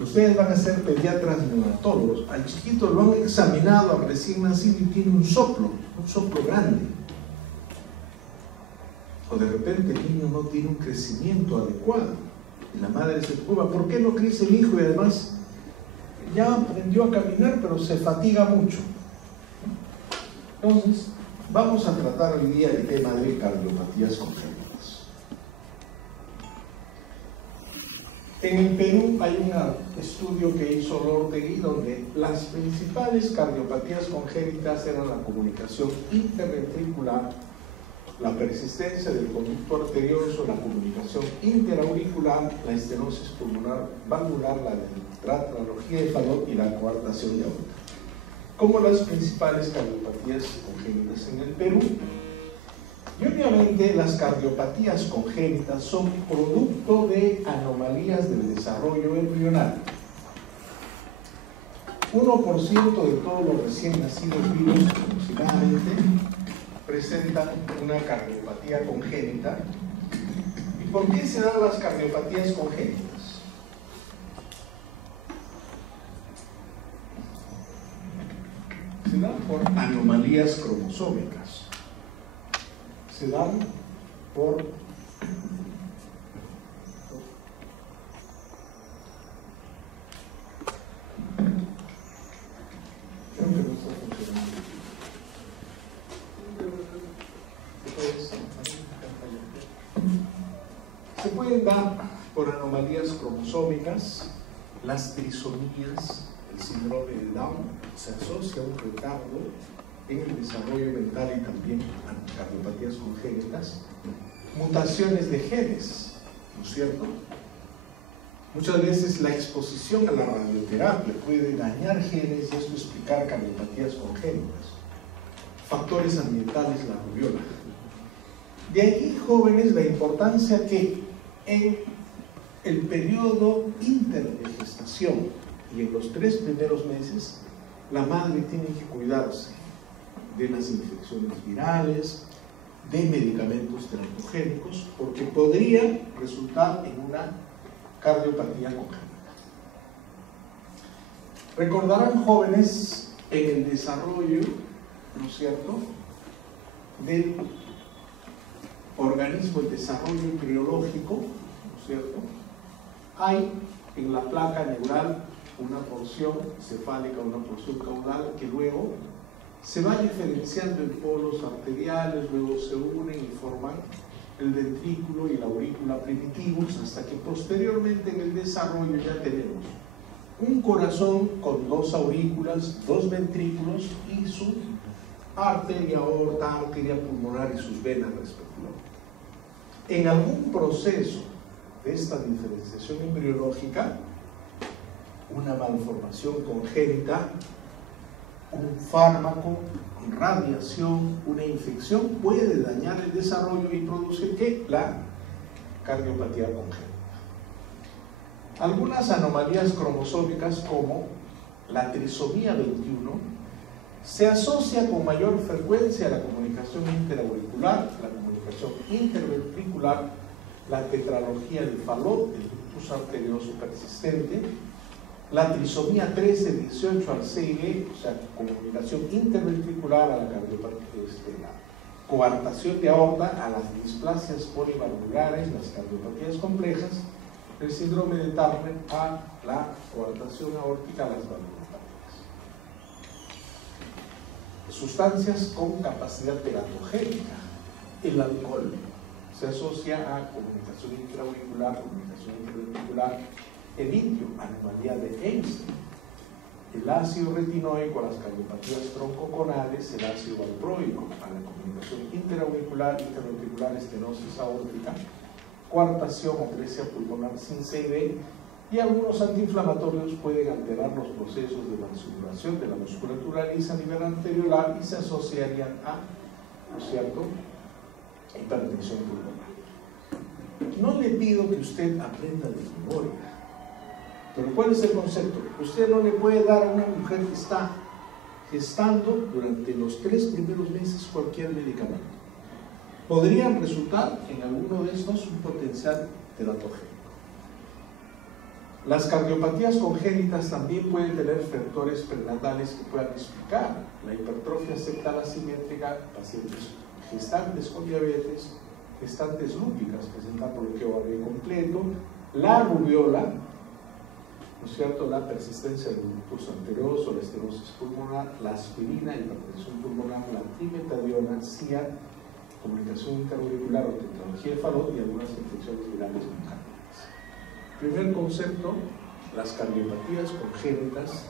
Ustedes van a ser pediatras neonatólogos. Al chiquito lo han examinado al recién nacido y tiene un soplo grande. O de repente el niño no tiene un crecimiento adecuado. Y la madre se preocupa, ¿por qué no crece el hijo? Y además ya aprendió a caminar, pero se fatiga mucho. Entonces, vamos a tratar hoy día el tema de cardiopatías congénitas. En el Perú hay un estudio que hizo Lortegui donde las principales cardiopatías congénitas eran la comunicación interventricular, la persistencia del conducto arterioso, la comunicación interauricular, la estenosis pulmonar valvular, la tetralogía de Fallot y la coartación de aorta, como las principales cardiopatías congénitas en el Perú. Y obviamente las cardiopatías congénitas son producto de anomalías del desarrollo embrional. 1% de todos los recién nacidos vivos aproximadamente presentan una cardiopatía congénita. ¿Y por qué se dan las cardiopatías congénitas? Se dan por anomalías cromosómicas. Se dan por creo que no está funcionando. Se pueden dar por anomalías cromosómicas, las trisomías, el síndrome de Down, se asocia a un retardo en el desarrollo mental y también a cardiopatías congénitas, mutaciones de genes, ¿no es cierto? Muchas veces la exposición a la radioterapia puede dañar genes y esto explicar cardiopatías congénitas. Factores ambientales, la rubiola. De ahí, jóvenes, la importancia que en el periodo inter de gestación y en los 3 primeros meses, la madre tiene que cuidarse de las infecciones virales, de medicamentos teratogénicos, porque podría resultar en una cardiopatía congénita. Recordarán, jóvenes, en el desarrollo, ¿no es cierto?, del organismo, el desarrollo embriológico, ¿no es cierto?, hay en la placa neural una porción cefálica, una porción caudal que luego se va diferenciando en polos arteriales, luego se unen y forman el ventrículo y la aurícula primitivos, hasta que posteriormente en el desarrollo ya tenemos un corazón con 2 aurículas, 2 ventrículos y su arteria aorta, arteria pulmonar y sus venas respectivamente. En algún proceso de esta diferenciación embriológica, una malformación congénita, un fármaco, radiación, una infección puede dañar el desarrollo y producir ¿qué? La cardiopatía congénita. Algunas anomalías cromosómicas como la trisomía 21 se asocia con mayor frecuencia a la comunicación interauricular, la comunicación interventricular, la tetralogía de Fallot, el ductus arterioso persistente, la trisomía 13, 18 al CIE, o sea, comunicación interventricular a la cardiopatía, la coartación de aorta, a las displasias polivalvulares, las cardiopatías complejas, el síndrome de Turner, a la coartación aórtica, a las valvulopatías. Sustancias con capacidad teratogénica. El alcohol se asocia a comunicación intraauricular, comunicación interventricular, el litio, anomalía de Einstein, el ácido retinoico a las cardiopatías troncoconales, el ácido valproico a la comunicación interauricular, interventricular, estenosis aórtica, coartación, atresia pulmonar sin CID, y algunos antiinflamatorios pueden alterar los procesos de vasodilatación de la musculatura lisa a nivel anteriorar y se asociarían a, ¿no es cierto?, hipertensión pulmonar. No le pido que usted aprenda de memoria, pero ¿cuál es el concepto? Usted no le puede dar a una mujer que está gestando durante los 3 primeros meses cualquier medicamento. Podrían resultar en alguno de estos un potencial teratogénico. Las cardiopatías congénitas también pueden tener factores prenatales que puedan explicar la hipertrofia septal asimétrica, pacientes gestantes con diabetes, gestantes lúpicas presentan bloqueo AV completo, la rubiola, ¿no es cierto?, la persistencia del ductus anteroso, la esterosis pulmonar, la aspirina, hipertensión pulmonar, la trimetadiona, CIA, comunicación interauricular o tetralogía de Fallot y algunas infecciones virales miocardiales. Primer concepto, las cardiopatías congénitas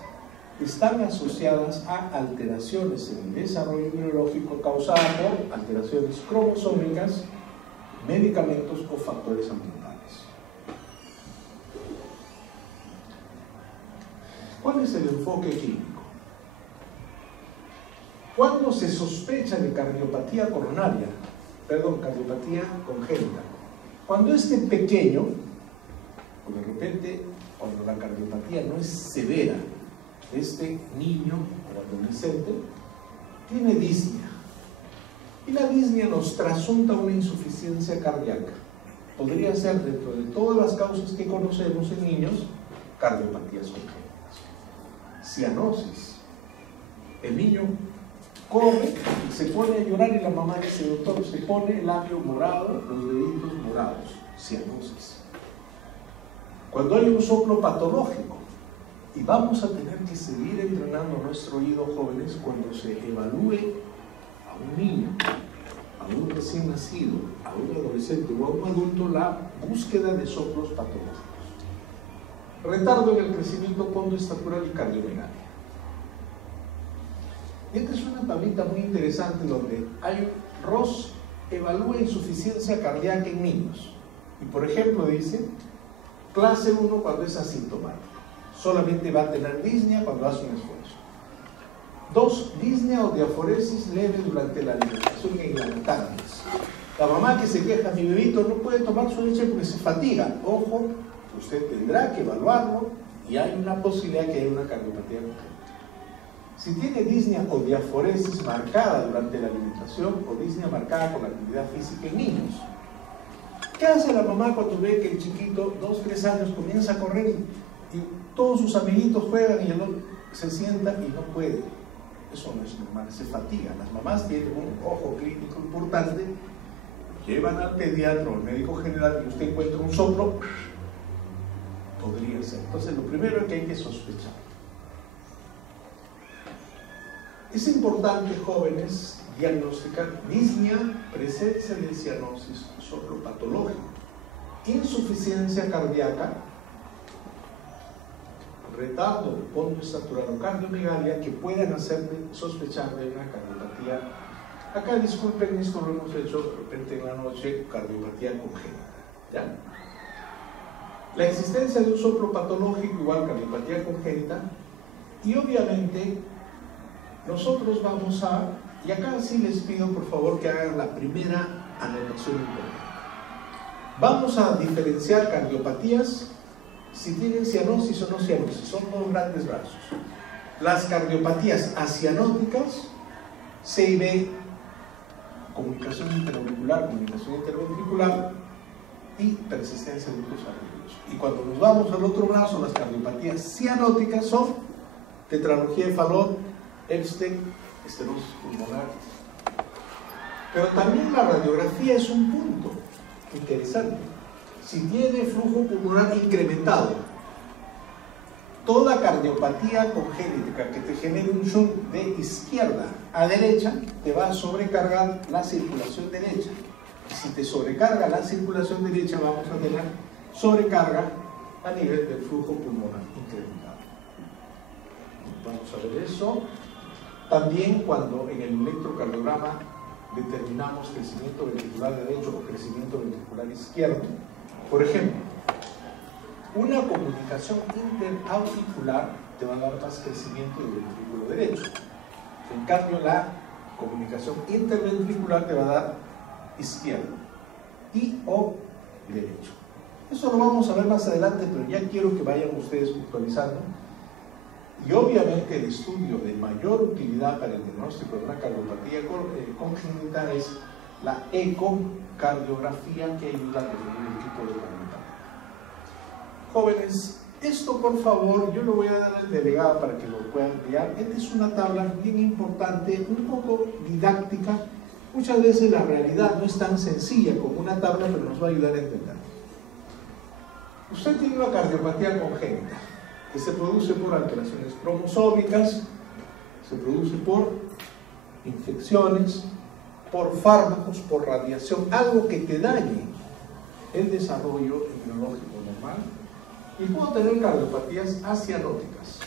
están asociadas a alteraciones en el desarrollo neurológico causadas por alteraciones cromosómicas, medicamentos o factores ambientales. ¿Cuál es el enfoque clínico? Cuando se sospecha de cardiopatía coronaria, cardiopatía congénita, cuando este pequeño, o de repente, cuando la cardiopatía no es severa, este niño o adolescente tiene disnea, y la disnea nos trasunta una insuficiencia cardíaca. Podría ser, dentro de todas las causas que conocemos en niños, cardiopatías congénitas. Cianosis. El niño corre y se pone a llorar y la mamá dice: doctor, se pone el labio morado, los deditos morados. Cianosis. Cuando hay un soplo patológico, y vamos a tener que seguir entrenando nuestro oído, jóvenes, cuando se evalúe a un niño, a un recién nacido, a un adolescente o a un adulto, la búsqueda de soplos patológicos. Retardo en el crecimiento pondoestatural y cardiomegalia. Y esta es una tablita muy interesante donde hay Ross evalúa insuficiencia cardíaca en niños. Y por ejemplo dice, clase 1 cuando es asintomático. Solamente va a tener disnea cuando hace un esfuerzo. 2, disnea o diaforesis leve durante la alimentación en lactantes. La mamá que se queja: mi bebito no puede tomar su leche porque se fatiga. Ojo, usted tendrá que evaluarlo y hay una posibilidad que haya una cardiopatía congénita. Si tiene disnea o diaforesis marcada durante la alimentación o disnea marcada con la actividad física en niños, ¿qué hace la mamá cuando ve que el chiquito, 2, 3 años, comienza a correr y todos sus amiguitos juegan y él se sienta y no puede? Eso no es normal, se fatiga. Las mamás tienen un ojo clínico importante, llevan al pediatra o al médico general y usted encuentra un soplo, podría ser. Entonces lo primero es que hay que sospechar. Es importante, jóvenes, diagnosticar disnea, presencia de cianosis, soplo patológico, insuficiencia cardíaca, retardo del pondoestatural o cardiomegalia que puedan hacerme sospechar de una cardiopatía. Acá, disculpen, esto lo hemos hecho de repente en la noche, cardiopatía congénita, ¿ya? La existencia de un soplo patológico igual cardiopatía congénita, y obviamente nosotros vamos a, y acá sí les pido por favor que hagan la primera anotación importante. Vamos a diferenciar cardiopatías si tienen cianosis o no cianosis. Son 2 grandes brazos. Las cardiopatías acianóticas, C y B, comunicación interauricular, comunicación interventricular y persistencia de ductus arteriosos. Y cuando nos vamos al otro brazo, las cardiopatías cianóticas son tetralogía de Fallot, Epstein, esterosis pulmonar. Pero también la radiografía es un punto interesante. Si tiene flujo pulmonar incrementado, toda cardiopatía congénita que te genere un shunt de izquierda a derecha te va a sobrecargar la circulación derecha. Y si te sobrecarga la circulación derecha, vamos a tener sobrecarga a nivel del flujo pulmonar incrementado. Vamos a ver eso. También cuando en el electrocardiograma determinamos crecimiento ventricular derecho o crecimiento ventricular izquierdo. Por ejemplo, una comunicación interauricular te va a dar más crecimiento del ventrículo derecho. En cambio, la comunicación interventricular te va a dar izquierdo y o derecho. Eso lo vamos a ver más adelante, pero ya quiero que vayan ustedes puntualizando. Y obviamente el estudio de mayor utilidad para el diagnóstico de una cardiopatía congénita es la ecocardiografía, que ayuda a definir el tipo de cardiopatía. Jóvenes, Esto, por favor, yo lo voy a dar al delegado para que lo puedan enviar. Esta es una tabla bien importante, un poco didáctica. Muchas veces la realidad no es tan sencilla como una tabla, pero nos va a ayudar a entender. Usted tiene una cardiopatía congénita que se produce por alteraciones cromosómicas, se produce por infecciones, por fármacos, por radiación, algo que te dañe el desarrollo inmunológico normal. Y puedo tener cardiopatías asianóticas.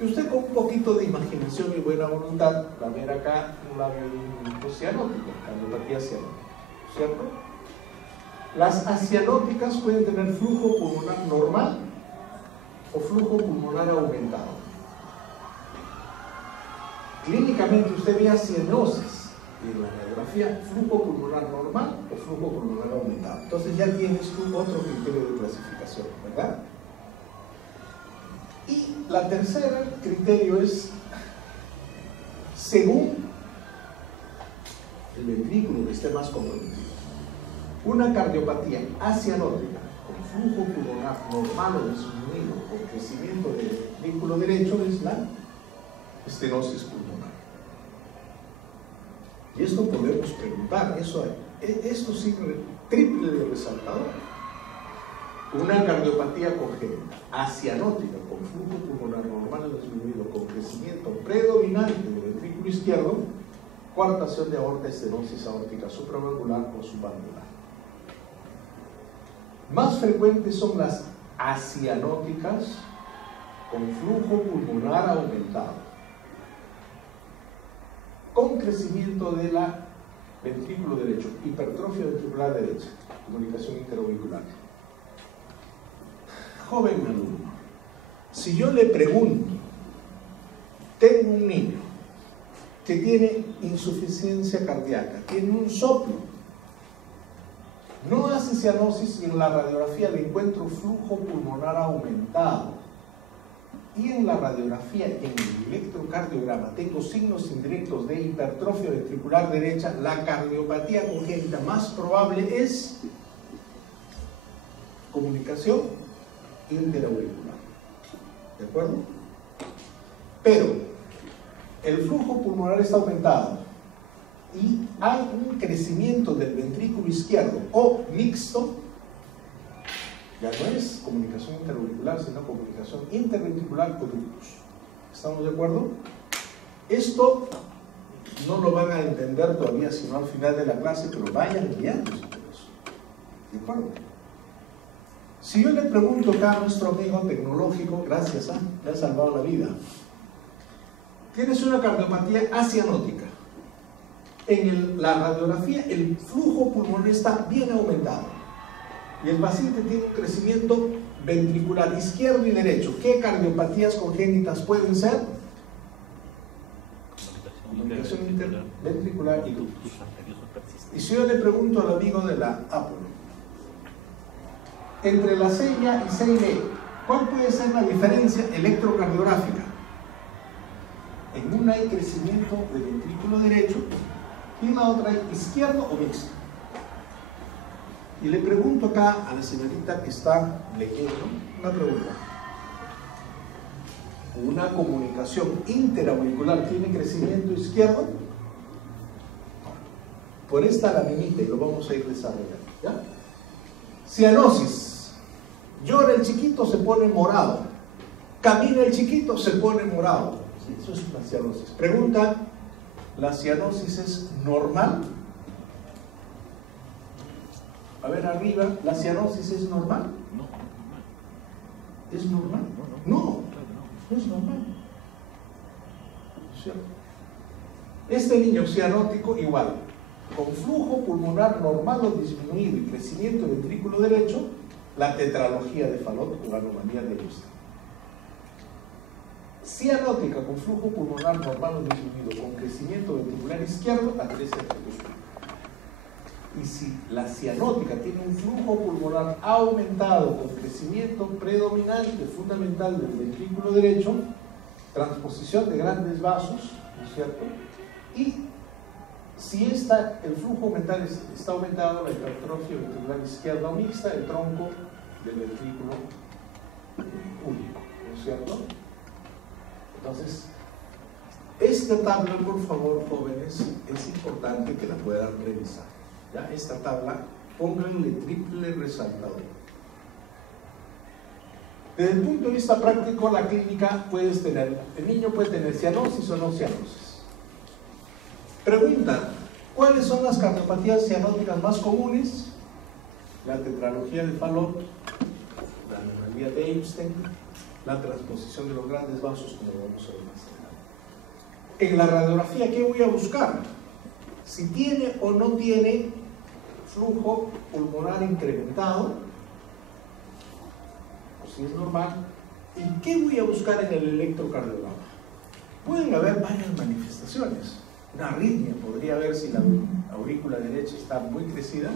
Y usted con un poquito de imaginación y buena voluntad va a ver acá un labio cianótico, cardiopatía cianótica, ¿cierto? Las asianóticas pueden tener flujo pulmonar normal o flujo pulmonar aumentado. Clínicamente usted ve cianosis y en la radiografía flujo pulmonar normal o flujo pulmonar aumentado. Entonces ya tienes tú otro criterio de clasificación, ¿verdad? Y la tercera criterio es según el ventrículo que esté más comprometido. Una cardiopatía asianótica con flujo pulmonar normal o disminuido con crecimiento del ventrículo derecho es la estenosis pulmonar. Y esto podemos preguntar, esto sí triple de resaltador. Una cardiopatía congénita asianótica con flujo pulmonar normal o disminuido con crecimiento predominante del ventrículo izquierdo, coartación de aorta, estenosis aórtica supravalvular o subvalvular. Más frecuentes son las asianóticas con flujo pulmonar aumentado, con crecimiento de la ventrículo derecho, hipertrofia ventricular derecha, comunicación interauricular. Joven alumno, si yo le pregunto, tengo un niño que tiene insuficiencia cardíaca, tiene un soplo, no hace cianosis y en la radiografía le encuentro flujo pulmonar aumentado, y en la radiografía, en el electrocardiograma, tengo signos indirectos de hipertrofia ventricular derecha, la cardiopatía congénita más probable es comunicación interauricular. ¿De acuerdo? Pero el flujo pulmonar está aumentado y hay un crecimiento del ventrículo izquierdo o mixto, ya no es comunicación interauricular, sino comunicación interventricular con ductus. ¿Estamos de acuerdo? Esto no lo van a entender todavía sino al final de la clase, pero vayan guiándose por eso. ¿De acuerdo? Si yo le pregunto acá a nuestro amigo tecnológico, gracias, le ha salvado la vida. Tienes una cardiopatía asianótica. En la radiografía el flujo pulmonar está bien aumentado y el paciente tiene un crecimiento ventricular izquierdo y derecho. ¿Qué cardiopatías congénitas pueden ser? Comunicación interventricular y ductus. Y si yo le pregunto al amigo de la Apolo, entre la CIA y CIB, ¿cuál puede ser la diferencia electrocardiográfica? En una hay crecimiento del ventrículo derecho y en la otra hay izquierdo o mixto. Y le pregunto acá a la señorita que está leyendo una pregunta. ¿Una comunicación interauricular tiene crecimiento izquierdo? Por esta laminita, y lo vamos a ir desarrollando, ¿ya? Cianosis. Llora el chiquito, se pone morado. Camina el chiquito, se pone morado. Eso es una cianosis. Pregunta, ¿la cianosis es normal? A ver arriba, ¿la cianosis es normal? No. ¿Es normal? No, no es normal. ¿Cierto? Este niño cianótico igual, con flujo pulmonar normal o disminuido y crecimiento ventrículo derecho, la tetralogía de Fallot con anomalía de Lustre. Cianótica con flujo pulmonar normal o disminuido con crecimiento ventricular izquierdo, atresia tricuspide. Y si la cianótica tiene un flujo pulmonar aumentado con crecimiento predominante fundamental del ventrículo derecho, transposición de grandes vasos, ¿no es cierto? Y si el flujo mental está aumentado, la hipertrofia ventricular izquierda o mixta, el tronco del ventrículo cierto? Entonces, esta tabla, por favor, jóvenes, es importante que la puedan revisar. ¿Ya? Esta tabla, pónganle triple resaltador. Desde el punto de vista práctico, la clínica el niño puede tener cianosis o no cianosis. Pregunta, ¿cuáles son las cardiopatías cianóticas más comunes? La tetralogía de Fallot, la anomalía de Epstein, la transposición de los grandes vasos, como vamos a ver más adelante. En la radiografía, ¿qué voy a buscar? Si tiene o no tiene flujo pulmonar incrementado, o si es normal. ¿Y qué voy a buscar en el electrocardiograma? Pueden haber varias manifestaciones. Una arritmia, podría ver si la aurícula derecha está muy crecida,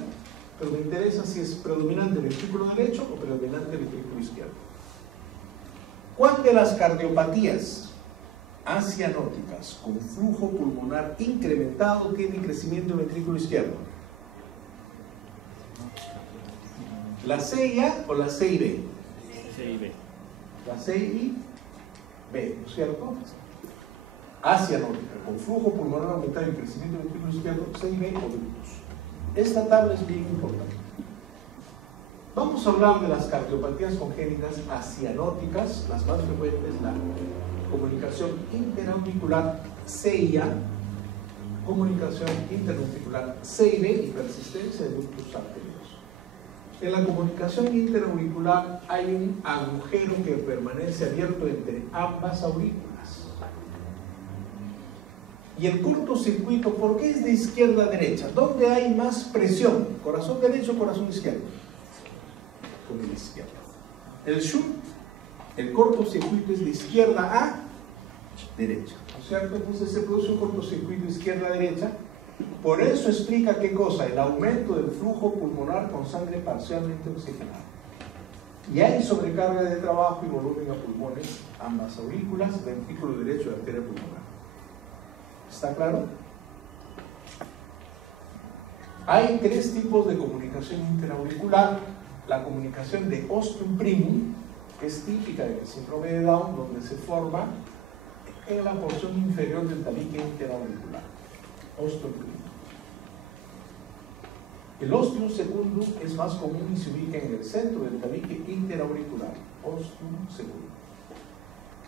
pero me interesa si es predominante el ventrículo derecho o predominante el ventrículo izquierdo. ¿Cuál de las cardiopatías acianóticas con flujo pulmonar incrementado tiene crecimiento del ventrículo izquierdo? ¿La CIA o la CIB? CIB. La CIB, ¿no es cierto? Acianótica, con flujo pulmonar aumentado y crecimiento del ventrículo izquierdo, CIB o ductus. Esta tabla es bien importante. Vamos a hablar de las cardiopatías congénitas acianóticas, las más frecuentes, la comunicación interauricular CIA, comunicación interauricular CIB y persistencia de ductus arteriosos. En la comunicación interauricular hay un agujero que permanece abierto entre ambas aurículas. Y el cortocircuito, ¿por qué es de izquierda a derecha? ¿Dónde hay más presión? ¿Corazón derecho o corazón izquierdo? Con el izquierdo. El shunt, el cortocircuito es de izquierda a derecha, ¿no es cierto? Entonces se produce un cortocircuito izquierda a derecha. Por eso explica qué cosa, el aumento del flujo pulmonar con sangre parcialmente oxigenada. Y hay sobrecarga de trabajo y volumen a pulmones, ambas aurículas, ventrículo derecho y arteria pulmonar. ¿Está claro? Hay tres tipos de comunicación interauricular. La comunicación de ostium primum, que es típica del síndrome de Down, donde se forma en la porción inferior del tabique interauricular. Ostium primum. El ostium secundum es más común y se ubica en el centro del tabique interauricular. Ostium secundum.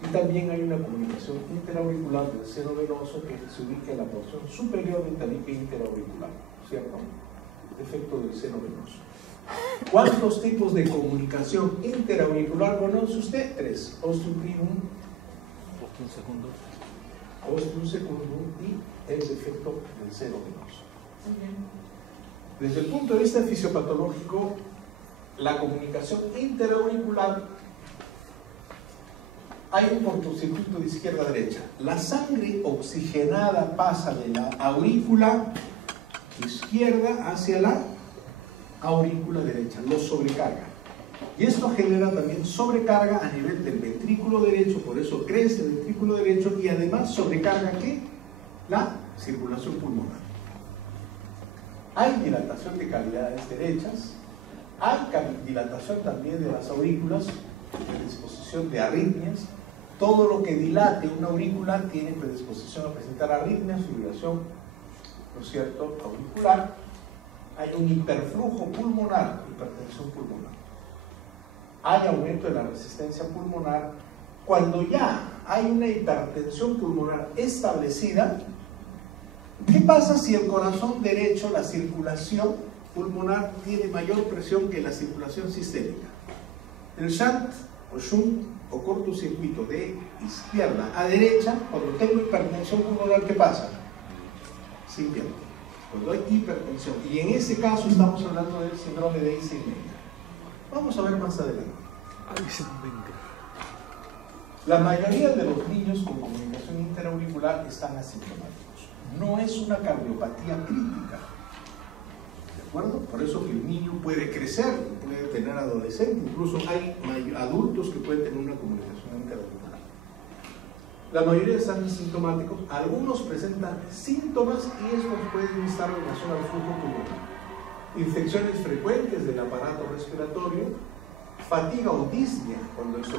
Y también hay una comunicación interauricular del seno venoso que se ubica en la porción superior del tabique interauricular, ¿cierto? Efecto del seno venoso. ¿Cuántos tipos de comunicación interauricular conoce usted? Tres. Ostium primum, ostium secundum y el defecto del seno venoso. Desde el punto de vista fisiopatológico, la comunicación interauricular, hay un cortocircuito de izquierda a derecha. La sangre oxigenada pasa de la aurícula izquierda hacia la aurícula derecha, lo sobrecarga. Y esto genera también sobrecarga a nivel del ventrículo derecho, por eso crece el ventrículo derecho y además sobrecarga ¿qué? La circulación pulmonar. Hay dilatación de cavidades derechas, hay dilatación también de las aurículas, predisposición de arritmias. Todo lo que dilate una aurícula tiene predisposición a presentar arritmias, fibrilación, ¿no es cierto?, auricular. Hay un hiperflujo pulmonar, hipertensión pulmonar. Hay aumento de la resistencia pulmonar. Cuando ya hay una hipertensión pulmonar establecida, ¿qué pasa si el corazón derecho, la circulación pulmonar, tiene mayor presión que la circulación sistémica? El shunt o shunt o cortocircuito de izquierda a derecha, cuando tengo hipertensión pulmonar, ¿qué pasa? Se invierte. Cuando hay hipertensión, y en ese caso estamos hablando del síndrome de Eisenmenger. Vamos a ver más adelante. La mayoría de los niños con comunicación interauricular están asintomáticos. No es una cardiopatía crítica. ¿De acuerdo? Por eso que el niño puede crecer, puede tener adolescente, incluso hay adultos que pueden tener una comunicación interauricular. La mayoría están asintomáticos, algunos presentan síntomas y estos pueden estar en relación al flujo pulmonar. Infecciones frecuentes del aparato respiratorio, fatiga o disnea cuando eso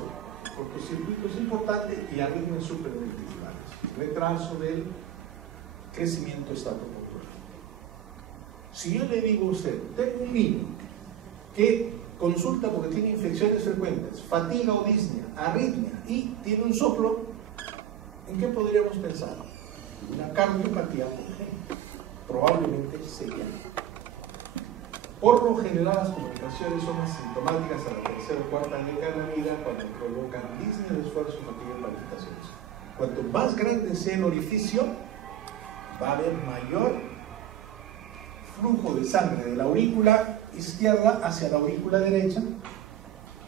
cortocircuito es importante y arritmias supraventriculares, retraso del crecimiento estatocultural. Si yo le digo a usted, tengo un niño que consulta porque tiene infecciones frecuentes, fatiga o disnea, arritmia y tiene un soplo, ¿en qué podríamos pensar? Una cardiopatía congénita, probablemente sería. Por lo general, las comunicaciones son asintomáticas a la tercera o cuarta década de la vida cuando provocan disnea de esfuerzo, fatiga y palpitaciones. Cuanto más grande sea el orificio, va a haber mayor flujo de sangre de la aurícula izquierda hacia la aurícula derecha,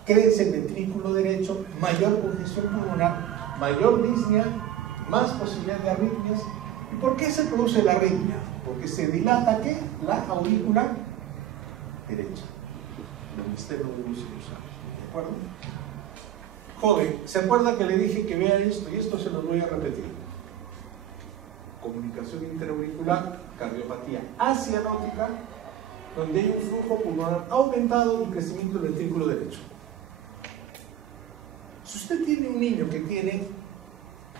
crece el ventrículo derecho, mayor congestión pulmonar, mayor disnea, más posibilidad de arritmias. ¿Y por qué se produce la arritmia? Porque se dilata, ¿qué? La aurícula derecha, el misterio de luz y usar. ¿De acuerdo? Joven, ¿se acuerda que le dije que vea esto? Y esto se lo voy a repetir. Comunicación interauricular, cardiopatía asianótica, donde hay un flujo pulmonar aumentado y crecimiento del ventrículo derecho. Si usted tiene un niño que tiene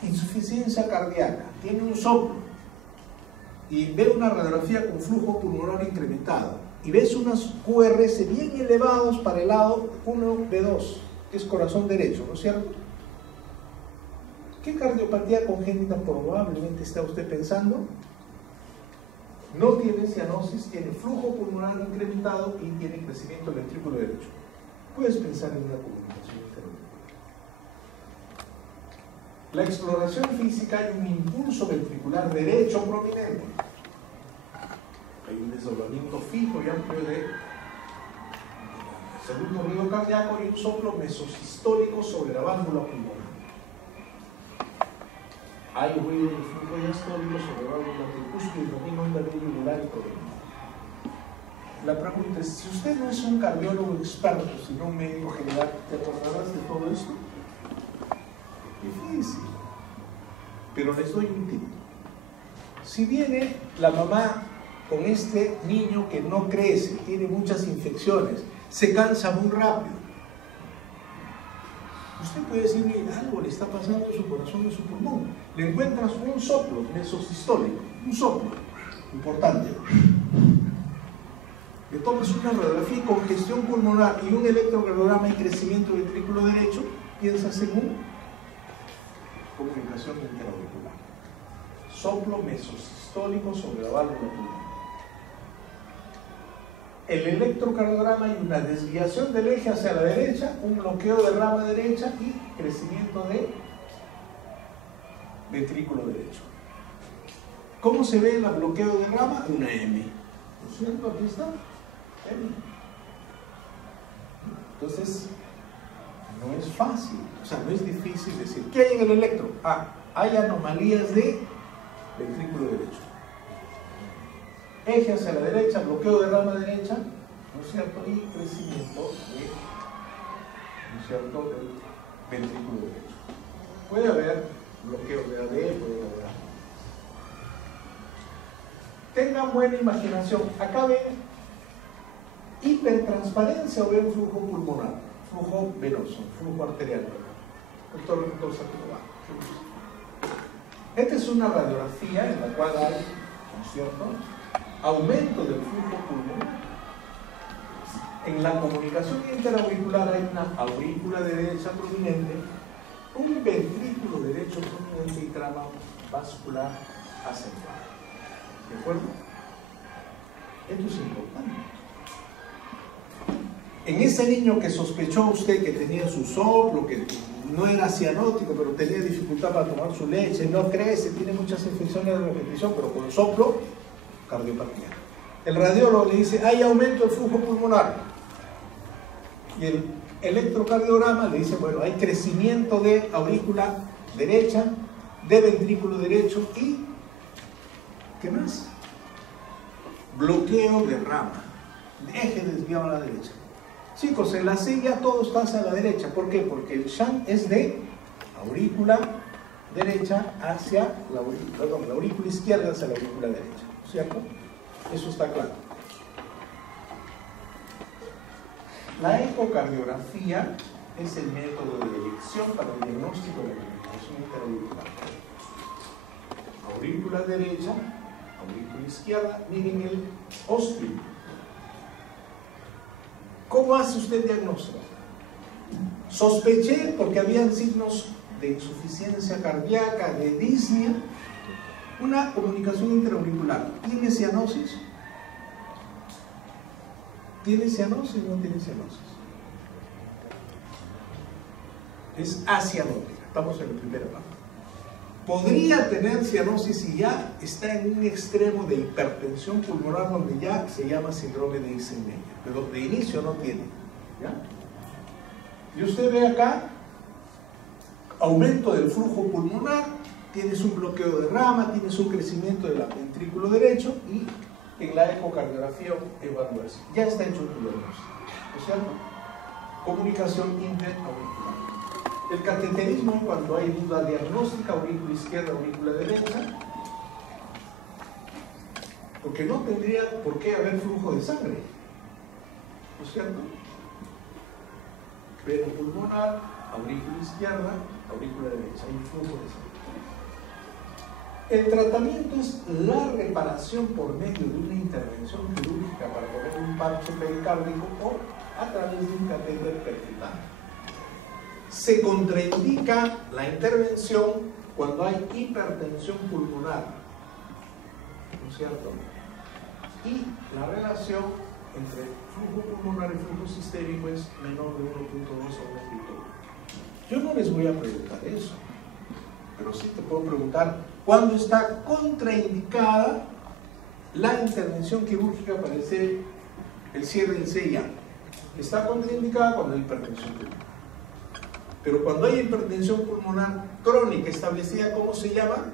insuficiencia cardíaca, tiene un soplo y ve una radiografía con flujo pulmonar incrementado y ves unos QRS bien elevados para el lado 1B2, que es corazón derecho, ¿no es cierto? ¿Qué cardiopatía congénita probablemente está usted pensando? No tiene cianosis, tiene flujo pulmonar incrementado y tiene crecimiento del ventrículo derecho. Puedes pensar en una comunicación interauricular. La exploración física, hay un impulso ventricular derecho prominente. Hay un desdoblamiento fijo y amplio de segundo ruido cardíaco y un soplo mesosistólico sobre la válvula pulmonar. Hay ruido de flujo diastólico sobre la válvula tricúspide y domina onda valvular y provenida. La pregunta es, si usted no es un cardiólogo experto, sino un médico general, ¿te acordarás de todo esto? Difícil. Pero les doy un tip. Si viene la mamá con este niño que no crece, tiene muchas infecciones, se cansa muy rápido, usted puede decir, mira, algo le está pasando en su corazón y en su pulmón. Le encuentras un soplo mesosistólico, un soplo importante. Le tomas una radiografía y congestión pulmonar y un electrocardiograma y crecimiento del ventrículo derecho, piensas en un comunicación interauricular. Soplo mesosistólico sobre la válvula pulmonar. El electrocardiograma y una desviación del eje hacia la derecha, un bloqueo de rama derecha y crecimiento de ventrículo derecho. ¿Cómo se ve el bloqueo de rama? Una M. ¿No es cierto? Aquí está. M. Entonces, no es fácil, o sea, no es difícil decir, ¿qué hay en el electro? Ah, hay anomalías de ventrículo derecho. Eje hacia la derecha, bloqueo de rama derecha, ¿no es cierto? Y crecimiento de, ¿no es cierto?, del ventrículo derecho. Puede haber bloqueo de AD, puede haber. Tengan buena imaginación. Acá ven hipertransparencia o ven flujo pulmonar, flujo venoso, flujo arterial. Doctor Sacurova. Esta es una radiografía en la cual hay, ¿no es cierto?, aumento del flujo pulmonar. En la comunicación interauricular hay una aurícula derecha prominente, un ventrículo derecho prominente y trama vascular acentuada. ¿De acuerdo? Esto es importante. En ese niño que sospechó usted que tenía su soplo, que no era cianótico, pero tenía dificultad para tomar su leche, no crece, tiene muchas infecciones de repetición, pero con soplo, cardiopatía. El radiólogo le dice, hay aumento del flujo pulmonar. Y el electrocardiograma le dice, bueno, hay crecimiento de aurícula derecha, de ventrículo derecho y, ¿qué más? Bloqueo de rama, eje desviado a la derecha. Chicos, en la silla todo está hacia la derecha. ¿Por qué? Porque el shunt es de aurícula derecha hacia la aurícula izquierda hacia la aurícula derecha. ¿Cierto? Eso está claro. La ecocardiografía es el método de elección para el diagnóstico de la comunicación interauricular. Aurícula derecha, aurícula izquierda, miren el ósculo. ¿Cómo hace usted el diagnóstico? Sospeché porque habían signos de insuficiencia cardíaca, de disnea, una comunicación interauricular. ¿Tiene cianosis? ¿Tiene cianosis o no tiene cianosis? Es acianótica, estamos en la primera parte. Podría tener cianosis si ya está en un extremo de hipertensión pulmonar donde ya se llama síndrome de Eisenmenger, pero de inicio no tiene. ¿Ya? Y usted ve acá aumento del flujo pulmonar, tienes un bloqueo de rama, tienes un crecimiento del ventrículo derecho y en la ecocardiografía evalúas. Ya está hecho tu diagnóstico, ¿no es cierto? Comunicación interauricular. El cateterismo, cuando hay duda diagnóstica, aurícula izquierda, aurícula derecha, porque no tendría por qué haber flujo de sangre, ¿no es cierto? Vena pulmonar, aurícula izquierda, aurícula derecha, hay flujo de sangre. El tratamiento es la reparación por medio de una intervención quirúrgica para poner un parche pericárdico o a través de un catéter percutáneo. Se contraindica la intervención cuando hay hipertensión pulmonar, ¿no es cierto? Y la relación entre flujo pulmonar y flujo sistémico es menor de 1.2 a 1.1. Yo no les voy a preguntar eso, pero sí te puedo preguntar cuándo está contraindicada la intervención quirúrgica para hacer el cierre del CIA. Está contraindicada cuando hay hipertensión pulmonar. Pero cuando hay hipertensión pulmonar crónica establecida, ¿cómo se llama?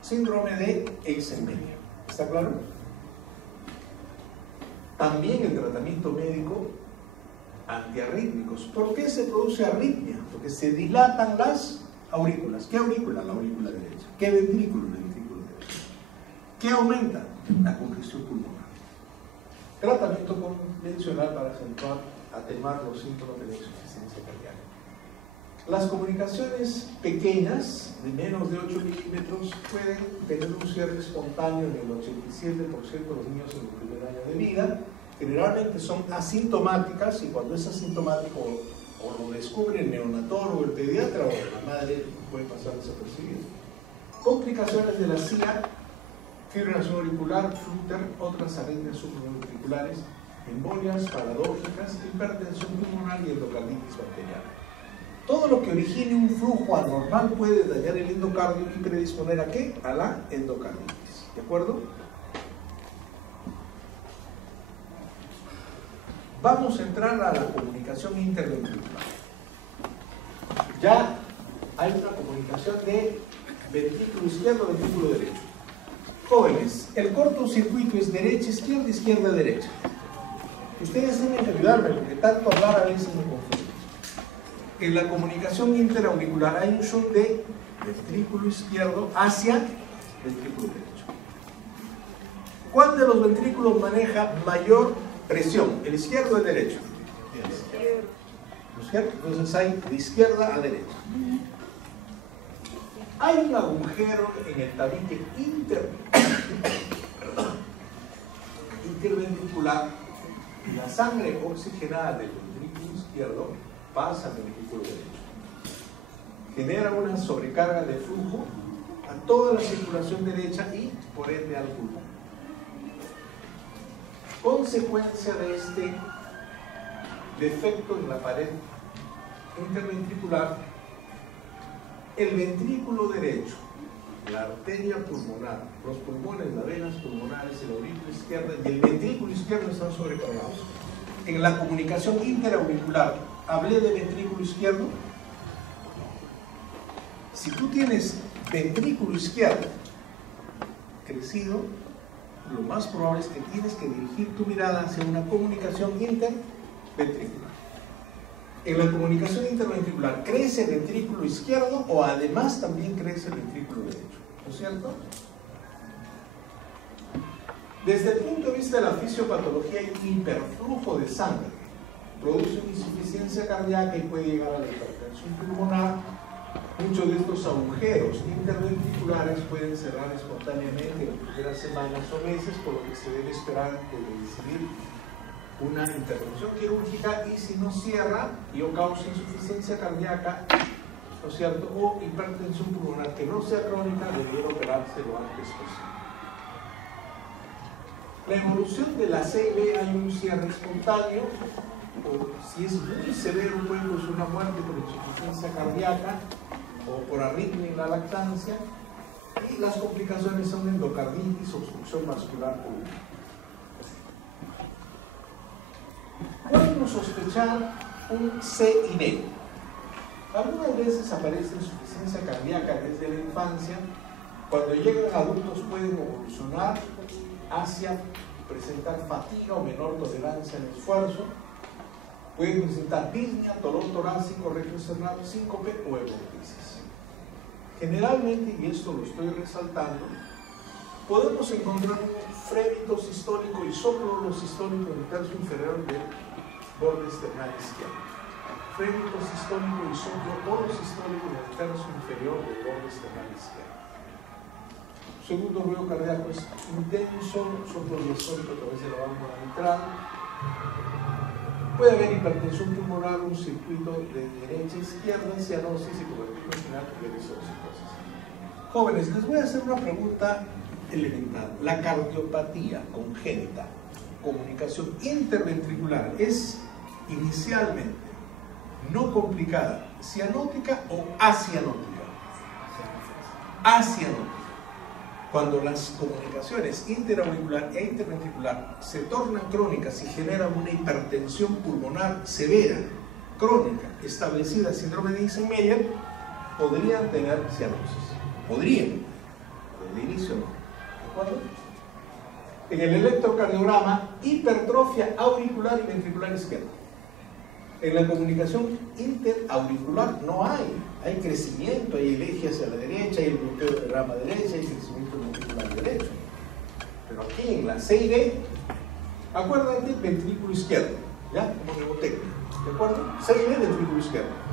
Síndrome de Eisenmenger. ¿Está claro? También el tratamiento médico antiarrítmicos. ¿Por qué se produce arritmia? Porque se dilatan las aurículas. ¿Qué aurícula? La aurícula derecha. ¿Qué ventrículo? El ventrículo derecho. ¿Qué aumenta? La congestión pulmonar. Tratamiento convencional para atenuar los síntomas de la insuficiencia cardíaca. Las comunicaciones pequeñas, de menos de 8 milímetros, pueden tener un cierre espontáneo en el 87% de los niños en el primer año de vida. Generalmente son asintomáticas y cuando es asintomático o lo descubre el neonatólogo, el pediatra o la madre, puede pasar desapercibido. Complicaciones de la CIA, fibrilación auricular, flúter, otras arritmias supraventriculares, embolias paradójicas, hipertensión pulmonar y endocarditis bacteriana. Todo lo que origine un flujo anormal puede dañar el endocardio y predisponer ¿a qué? A la endocarditis. ¿De acuerdo? Vamos a entrar a la comunicación interventricular. Ya hay una comunicación de ventrículo izquierdo, ventrículo derecho. Jóvenes, el cortocircuito es derecha, izquierda, izquierda, derecha. Ustedes tienen que ayudarme, porque tanto hablar a veces me confunde. En la comunicación interauricular hay un shock de ventrículo izquierdo hacia ventrículo derecho. ¿Cuál de los ventrículos maneja mayor presión? ¿El izquierdo o el derecho? El izquierdo. ¿No es cierto? Entonces hay de izquierda a derecha. Hay un agujero en el tabique interventricular y la sangre oxigenada del ventrículo izquierdo pasa al ventrículo derecho. Genera una sobrecarga de flujo a toda la circulación derecha y por ende al pulmón. Consecuencia de este defecto en la pared interventricular, el ventrículo derecho, la arteria pulmonar, los pulmones, las venas pulmonares, el aurícula izquierda y el ventrículo izquierdo están sobrecargados. En la comunicación interauricular, hablé de ventrículo izquierdo. Si tú tienes ventrículo izquierdo crecido, lo más probable es que tienes que dirigir tu mirada hacia una comunicación interventricular. En la comunicación interventricular, ¿crece el ventrículo izquierdo o además también crece el ventrículo derecho? ¿No es cierto? Desde el punto de vista de la fisiopatología hay un hiperflujo de sangre. produce una insuficiencia cardíaca y puede llegar a la hipertensión pulmonar. Muchos de estos agujeros interventriculares pueden cerrar espontáneamente en las primeras semanas o meses, por lo que se debe esperar de decidir una intervención quirúrgica, y si no cierra y o causa insuficiencia cardíaca, ¿no es cierto?, o hipertensión pulmonar que no sea crónica, debería operarse lo antes posible. La evolución de la CIB, hay un cierre espontáneo, o si es muy severo puede producir una muerte por insuficiencia cardíaca o por arritmia en la lactancia, y las complicaciones son endocarditis, obstrucción vascular pulmonar. Podemos sospechar un CIB. Algunas veces aparece insuficiencia cardíaca desde la infancia. Cuando llegan adultos pueden evolucionar hacia presentar fatiga o menor tolerancia al esfuerzo. Pueden presentar disnea, dolor torácico, recto cerrado, síncope o hemoptisis. Generalmente, y esto lo estoy resaltando, podemos encontrar un frémito sistólico y soplo sistólico en el tercio inferior del borde esternal izquierdo. Frémito sistólico y soplo sistólico en el tercio inferior del borde esternal izquierdo. Segundo ruido cardíaco es intenso, soplo diastólico a través de la válvula mitral. Puede haber hipertensión pulmonar, un circuito de derecha a izquierda, cianosis y cobertura final de psicosis. Jóvenes, les voy a hacer una pregunta elemental. La cardiopatía congénita, comunicación interventricular, es inicialmente no complicada, cianótica o acianótica. Acianótica. Cuando las comunicaciones interauricular e interventricular se tornan crónicas y generan una hipertensión pulmonar severa, crónica, establecida, síndrome de Eisenmenger, podrían tener cianosis. Podrían, pero de inicio no. ¿De acuerdo? En el electrocardiograma, hipertrofia auricular y ventricular izquierda. En la comunicación interauricular no hay crecimiento, hay elegía hacia la derecha, hay el bloqueo de rama derecha, hay crecimiento ventricular derecho. Pero aquí en la CIB, acuérdate, ventrículo izquierdo, ¿ya? Como neumotécnico, ¿de acuerdo? CIB, ventrículo izquierdo.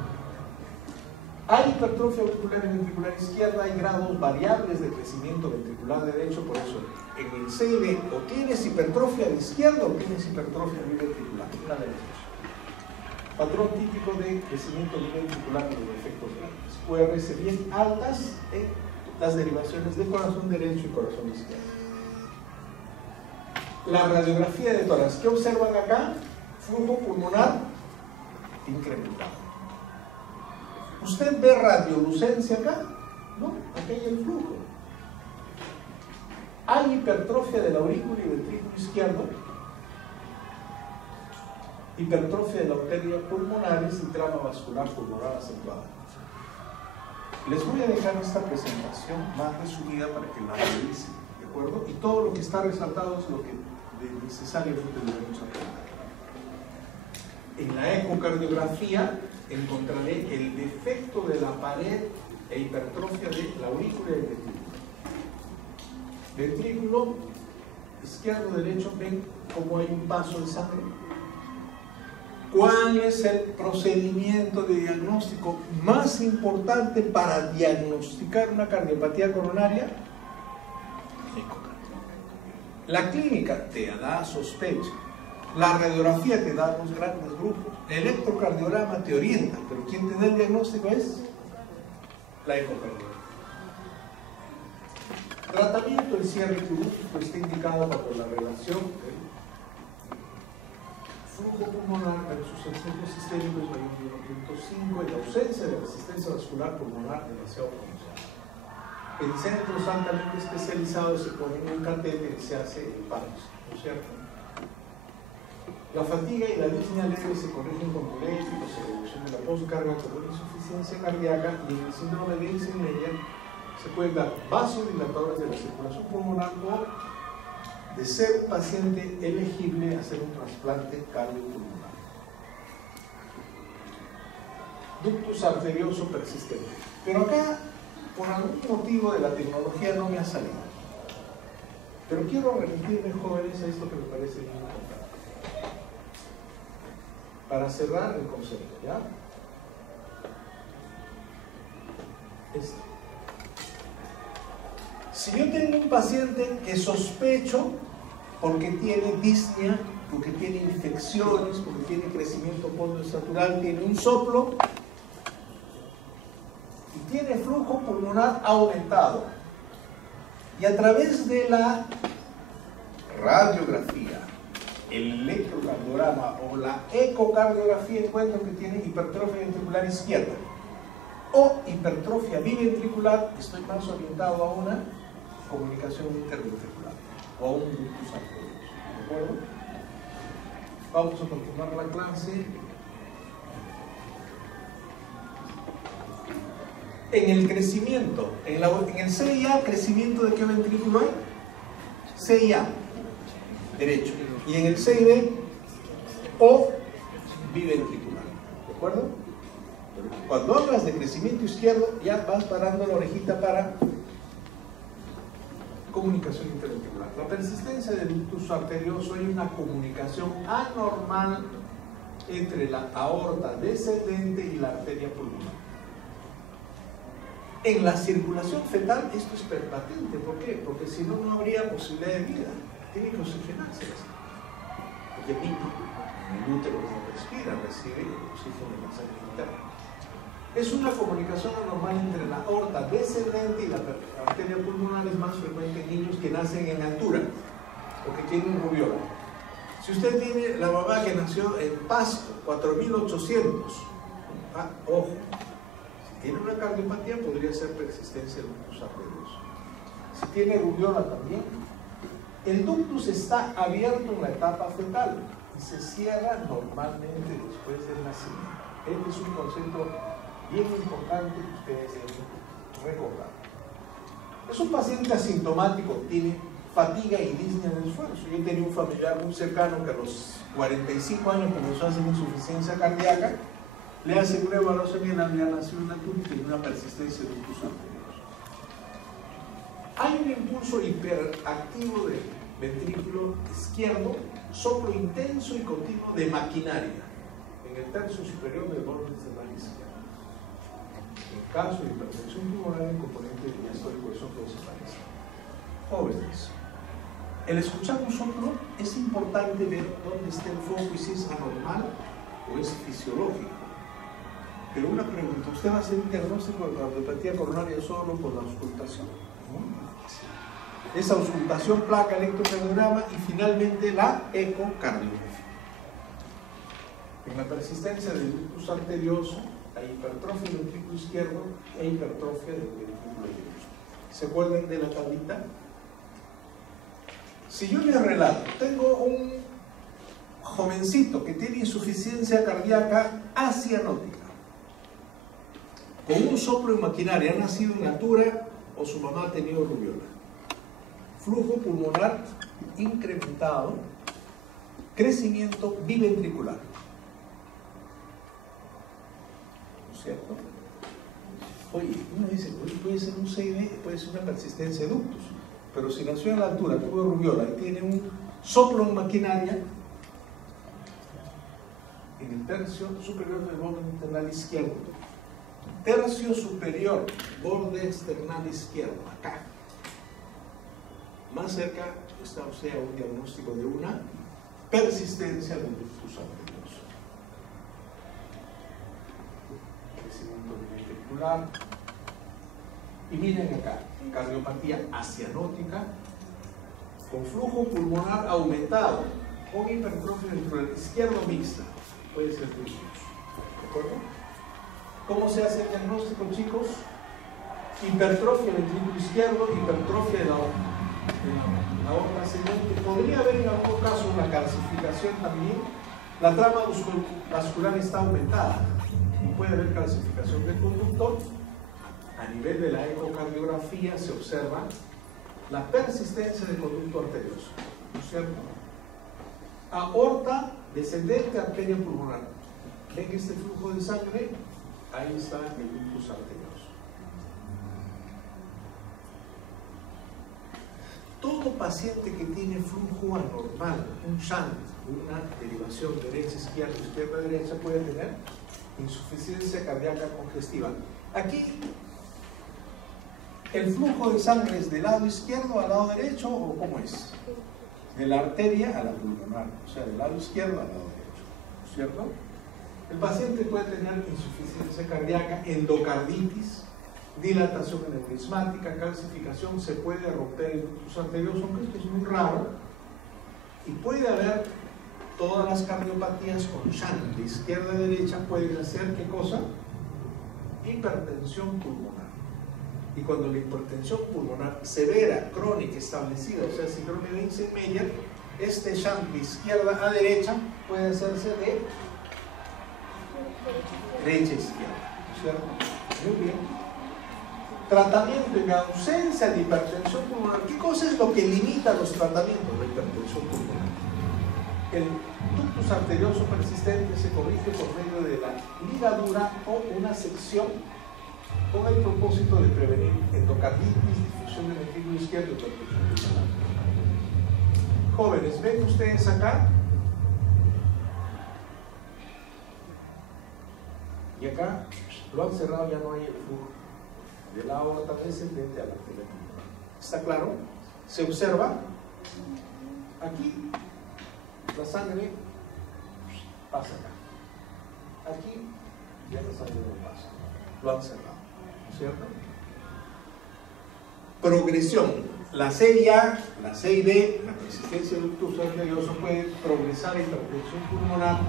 Hay hipertrofia auricular y ventricular izquierda, hay grados variables de crecimiento ventricular derecho, por eso en el CIB o tienes hipertrofia de izquierda o tienes hipertrofia biventricular, una de las dos. Patrón típico de crecimiento biventricular de los efectos grandes. URS bien altas en las derivaciones de corazón derecho y corazón izquierdo. La radiografía de tórax, ¿qué observan acá? Flujo pulmonar incrementado. ¿Usted ve radiolucencia acá? No, aquí hay el flujo. Hay hipertrofia de la aurícula y ventrículo izquierdo, hipertrofia de la arteria pulmonares y trama vascular pulmonar acentuada. Les voy a dejar esta presentación más resumida para que la revisen, ¿de acuerdo? Y todo lo que está resaltado es lo que necesariamente debemos aprender. En la ecocardiografía encontraré el defecto de la pared e hipertrofia de la aurícula y el ventrículo. Ventrículo izquierdo, derecho, ven cómo hay un paso de sangre. ¿Cuál es el procedimiento de diagnóstico más importante para diagnosticar una cardiopatía coronaria? La clínica te da sospecha, la radiografía te da los grandes grupos, el electrocardiograma te orienta, pero quien te da el diagnóstico es la ecocardiografía. Tratamiento del cierre quirúrgico está indicado bajo la relación del flujo pulmonar versus el flujo sistémico es mayor de 1.5 y la ausencia de resistencia vascular pulmonar demasiado pronunciada. En centros altamente especializados se pone un catéter y se hace el pulso, ¿no es cierto? La fatiga y la disnea leve se corrigen con diuréticos, se reducción de la postcarga con una insuficiencia cardíaca, y en el síndrome de Eisenmenger se pueden dar vasodilatadores de la circulación pulmonar o, de ser un paciente elegible, hacer un trasplante cardiopulmonar. Ductus arterioso persistente. Pero acá, por algún motivo de la tecnología, no me ha salido. Pero quiero remitirme, jóvenes, a esto que me parece muy importante. para cerrar el concepto, ¿ya? Si yo tengo un paciente que sospecho porque tiene disnea, porque tiene infecciones, porque tiene crecimiento postnatural, tiene un soplo y tiene flujo pulmonar aumentado, y a través de la radiografía, el electrocardiograma o la ecocardiografía encuentro que tiene hipertrofia ventricular izquierda o hipertrofia biventricular, estoy más orientado a una comunicación interventricular o a un ductus arterioso. ¿De acuerdo? Vamos a continuar la clase. En el crecimiento, en el CIA, ¿crecimiento de qué ventrículo hay? CIA, derecho. Y en el CID, O biventricular. ¿De acuerdo? Cuando hablas de crecimiento izquierdo, ya vas parando la orejita para comunicación interventricular. La persistencia del ductus arterioso, hay una comunicación anormal entre la aorta descendente y la arteria pulmonar. En la circulación fetal esto es patente. ¿Por qué? Porque si no, no habría posibilidad de vida. Tiene que oxigenarse. Porque el niño, en el útero, no respira, recibe oxígeno en la sangre interna. Es una comunicación anormal entre la aorta descendente y la arteria pulmonar. Es más frecuente en niños que nacen en altura o que tienen rubiola. Si usted tiene la mamá que nació en Pasto, 4800, ojo, si tiene una cardiopatía podría ser persistencia del ductus arterioso. Si tiene rubiola también. El ductus está abierto en la etapa fetal y se cierra normalmente después del nacimiento. Este es un concepto bien importante que ustedes deben recordar. Es un paciente asintomático, tiene fatiga y disnea de esfuerzo. Yo tenía un familiar muy cercano que a los 45 años comenzó a hacer insuficiencia cardíaca, le hacen una evaluación y en realidad nació una y tiene una persistencia de ductus arterioso. Hay un impulso hiperactivo del ventrículo izquierdo, soplo intenso y continuo de maquinaria en el tercio superior del borde central izquierdo. En caso de hipertensión pulmonar, el componente diastólico de soplo desaparece. Jóvenes, el escuchar un soplo es importante ver dónde está el foco y si es anormal o es fisiológico. Pero una pregunta, ¿usted va a hacer un diagnóstico de cardiopatía coronaria solo por la auscultación? Esa auscultación, placa, electrocardiograma y finalmente la ecocardiografía. En la persistencia del ductus arterioso hay hipertrofia del ventrículo izquierdo e hipertrofia del ventrículo derecho. ¿Se acuerdan de la tablita? Si yo les relato, tengo un jovencito que tiene insuficiencia cardíaca acianótica, con un soplo en maquinaria, ha nacido en altura o su mamá ha tenido rubiola, flujo pulmonar incrementado, crecimiento biventricular, ¿no es cierto? Oye, uno dice, puede ser un CID, puede ser una persistencia de ductus, pero si nació en la altura, tuvo rubiola y tiene un soplo en maquinaria, en el tercio superior del borde external izquierdo, tercio superior, borde external izquierdo, acá, más cerca está o sea un diagnóstico de una persistencia del ductus arterioso. Crecimiento biventricular. Y miren acá, cardiopatía acianótica, con flujo pulmonar aumentado, con hipertrofia ventricular izquierdo mixta, puede ser ductus. ¿De acuerdo? ¿Cómo se hace el diagnóstico, chicos? Hipertrofia del ventrículo izquierdo, hipertrofia de la aorta ascendente. Podría haber en algún caso una calcificación también. La trama vascular está aumentada y puede haber calcificación del conductor. A nivel de la ecocardiografía se observa la persistencia del conducto arterioso, ¿no es cierto? Aorta descendente, arteria pulmonar. ¿Ven este flujo de sangre? Ahí está el ductus arterioso. Todo todo paciente que tiene flujo anormal, un shunt, una derivación derecha-izquierda, izquierda-derecha, puede tener insuficiencia cardíaca congestiva. Aquí, ¿el flujo de sangre es del lado izquierdo al lado derecho o cómo es? De la arteria a la pulmonar, o sea, del lado izquierdo al lado derecho, ¿cierto? El paciente puede tener insuficiencia cardíaca, endocarditis, dilatación aneurismática, calcificación, se puede romper el ductus arterioso, aunque esto es muy raro, y puede haber todas las cardiopatías con shunt de izquierda a derecha, pueden hacer ¿qué cosa? Hipertensión pulmonar. Y cuando la hipertensión pulmonar severa, crónica, establecida, o sea, síndrome de Eisenmenger, este shunt de izquierda a derecha puede hacerse de derecha a izquierda, ¿cierto? Muy bien. Tratamiento en ausencia de hipertensión pulmonar. ¿Qué cosa es lo que limita los tratamientos de hipertensión pulmonar? El ductus arterioso persistente se corrige por medio de la ligadura o una sección con el propósito de prevenir endocarditis, difusión del ventrículo izquierdo y hipertensión pulmonar. Jóvenes, ¿ven ustedes acá? Y acá lo han cerrado, ya no hay el flujo de la aorta descendente a la arteria pulmonar. ¿Está claro? Se observa aquí la sangre pasa acá. Aquí ya la sangre no pasa. Lo han cerrado, ¿cierto? Progresión. La CIA, la CIB, la persistencia del ductus arterioso puede progresar a hipertensión pulmonar.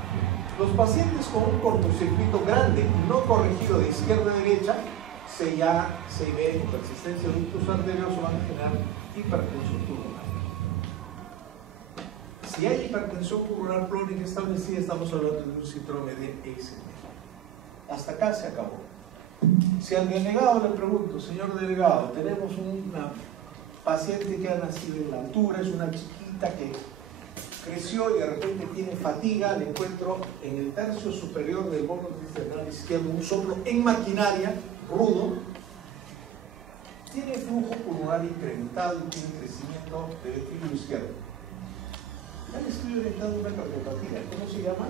Los pacientes con un cortocircuito grande y no corregido de izquierda a derecha, CIA, CIB o persistencia del ductus arterioso van a generar hipertensión pulmonar. Si hay hipertensión pulmonar crónica establecida, estamos hablando de un síndrome de Eisenmenger. Hasta acá se acabó. Si al delegado le pregunto, señor delegado, tenemos una paciente que ha nacido en la altura, es una chiquita que creció y de repente tiene fatiga, le encuentro en el tercio superior del bono trigeminal izquierdo un soplo en maquinaria, rudo, tiene flujo pulmonar incrementado y tiene crecimiento del ventrículo izquierdo. Ya le estoy orientando una cardiopatía. ¿Cómo se llama?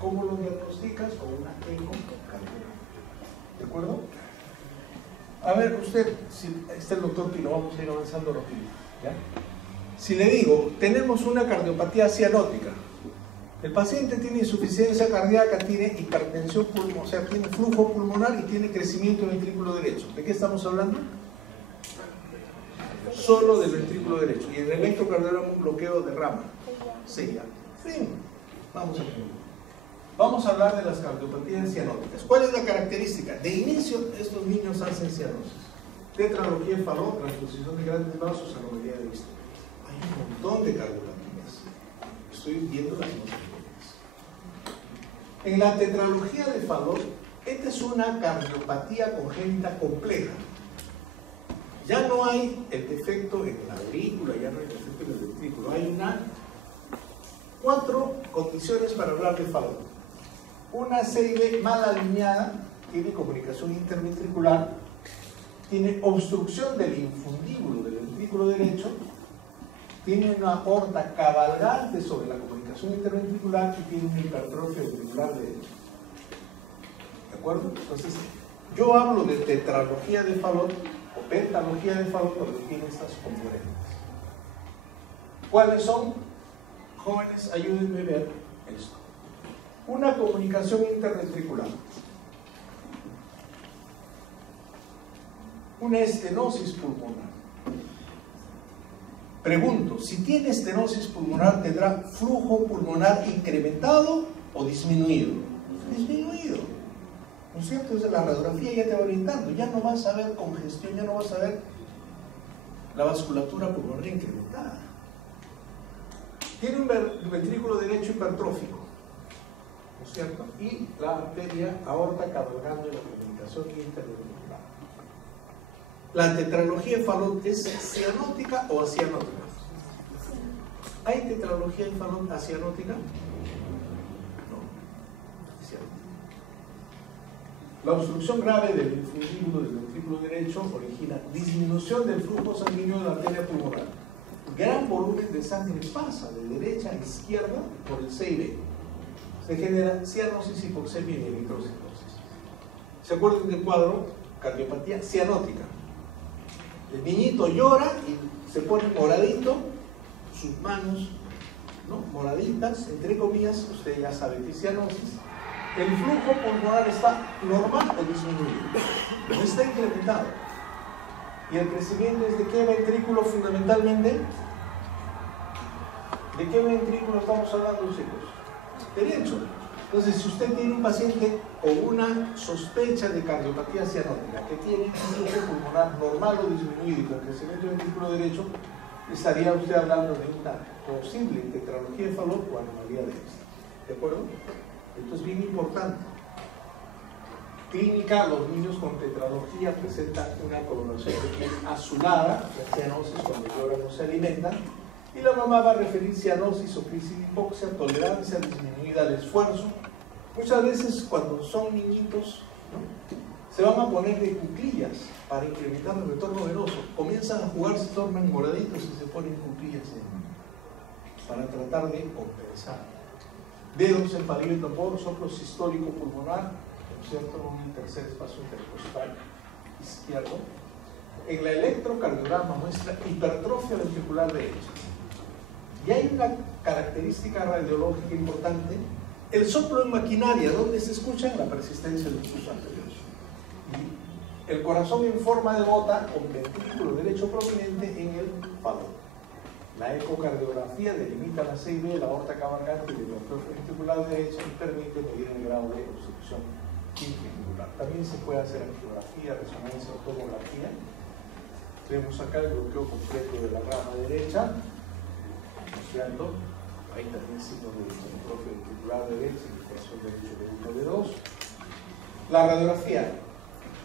¿Cómo lo diagnosticas? Con una ecocardiografía. ¿De acuerdo? A ver, usted, si está el doctor Pino, vamos a ir avanzando rápido. ¿Ya? Si le digo, tenemos una cardiopatía cianótica, el paciente tiene insuficiencia cardíaca, tiene hipertensión pulmonar, o sea, tiene flujo pulmonar y tiene crecimiento del ventrículo derecho. ¿De qué estamos hablando? Solo del ventrículo derecho. Y en el electrocardiograma un bloqueo de rama. Sí, fin. Vamos a ver. Vamos a hablar de las cardiopatías cianóticas. ¿Cuál es la característica? De inicio, estos niños hacen cianosis. Tetralogía de Fallot, transposición de grandes vasos, anomalía de vista. Hay un montón de cardiopatías. Estoy viendo las notas. En la tetralogía de Fallot, esta es una cardiopatía congénita compleja. Ya no hay el defecto en la aurícula, ya no hay el defecto en el ventrículo. Hay 4 condiciones para hablar de Fallot. Una CIB mal alineada, tiene comunicación interventricular, tiene obstrucción del infundíbulo del ventrículo derecho, tiene una aorta cabalgante sobre la comunicación interventricular y tiene una hipertrofia ventricular derecha. ¿De acuerdo? Entonces, yo hablo de tetralogía de Fallot o pentalogía de Fallot cuando tiene estas componentes. ¿Cuáles son? Jóvenes, ayúdenme a ver esto. Una comunicación interventricular. Una estenosis pulmonar. Pregunto, si tiene estenosis pulmonar, ¿tendrá flujo pulmonar incrementado o disminuido? Disminuido. ¿No es cierto? Entonces la radiografía ya te va orientando. Ya no vas a ver congestión, ya no vas a ver la vasculatura pulmonar incrementada. Tiene un ventrículo derecho hipertrófico, ¿no es cierto? Y la arteria aorta cabalgando en la comunicación interventricular. ¿La tetralogía de Fallot es cianótica o acianótica? ¿Hay tetralogía de Fallot acianótica? No, cianótica. La obstrucción grave del infundíbulo del ventrículo derecho origina disminución del flujo sanguíneo de la arteria pulmonar. Gran volumen de sangre pasa de derecha a izquierda por el C y B. Se genera cianosis, hipoxemia y eritrocitosis. ¿Se acuerdan del cuadro? Cardiopatía cianótica. El niñito llora y se pone moradito, sus manos, ¿no?, moraditas, entre comillas, usted ya sabe que es cianosis. El flujo pulmonar está normal o disminuido, no está incrementado. ¿Y el crecimiento es de qué ventrículo fundamentalmente? ¿De qué ventrículo estamos hablando, chicos? Derecho. Entonces, si usted tiene un paciente con una sospecha de cardiopatía cianótica, que tiene un flujo pulmonar normal o disminuido y con crecimiento del ventrículo derecho, estaría usted hablando de una posible tetralogía de Fallot o anomalía de esta. ¿De acuerdo? Esto es bien importante. Clínica, los niños con tetralogía presentan una coloración de piel azulada, la cianosis cuando lloran o se alimentan, y la mamá va a referir cianosis o crisis de hipoxia, tolerancia disminuida al esfuerzo. Muchas veces cuando son niñitos, ¿no?, se van a poner de cuclillas para incrementar el retorno venoso. Comienzan a jugar, se tornan moraditos y se ponen cuclillas para tratar de compensar. Dedos en palillo y tambor, soplo sistólico pulmonar, ¿no es cierto?, un tercer espacio intercostal izquierdo. En la electrocardiograma muestra hipertrofia ventricular derecha. Y hay una característica radiológica importante: el soplo en maquinaria, donde se escucha la persistencia del pulso anterior. Y el corazón en forma de bota con ventrículo derecho prominente en el Fallot. La ecocardiografía delimita la C y B, la aorta cabalgante y la hipertrofia ventricular derecha y permite medir el grado de obstrucción ventricular. También se puede hacer angiografía, resonancia o tomografía. Vemos acá el bloqueo completo de la rama derecha. Ahí también signo de hipertrofia ventricular derecha, indicación derecho de 1 de 2. La radiografía.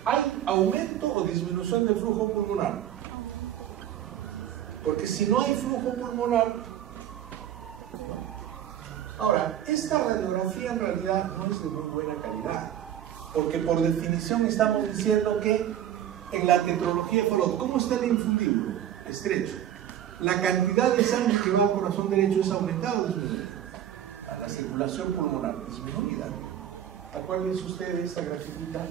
¿Hay aumento o disminución del flujo pulmonar? Porque si no hay flujo pulmonar, ¿no? Ahora, esta radiografía en realidad no es de muy buena calidad, porque por definición estamos diciendo que en la tetralogía de Fallot, ¿cómo está el infundíbulo? Estrecho. La cantidad de sangre que va al corazón derecho es aumentada o disminuida. A la circulación pulmonar disminuida. Acuérdense ustedes de esta grafiquita.